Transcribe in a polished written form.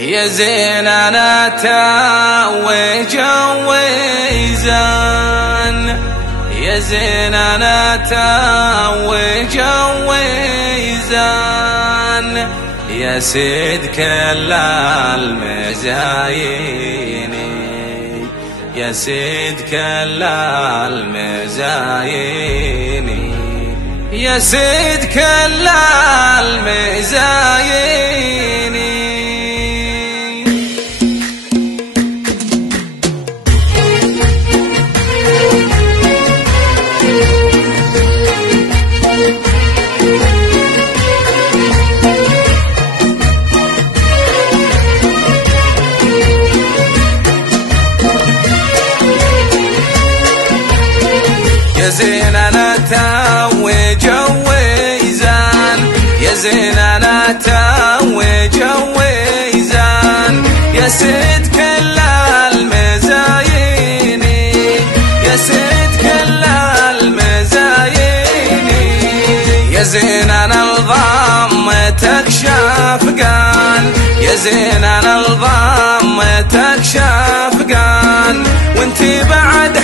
يا زين أنا وجويزان، يا زين أنا وجويزان، يا سيد كل المزايني، يا سيد كل المزايني، يا سيد كل المزايني. يا زين أنا وجويزان، يا زين أنا وجويزان، يا سيد كل المزايني، يا سيد كل المزايني، يا زين أنا لضمتك شافقان، يا زين أنا لضمتك شافقان، وانتي بعد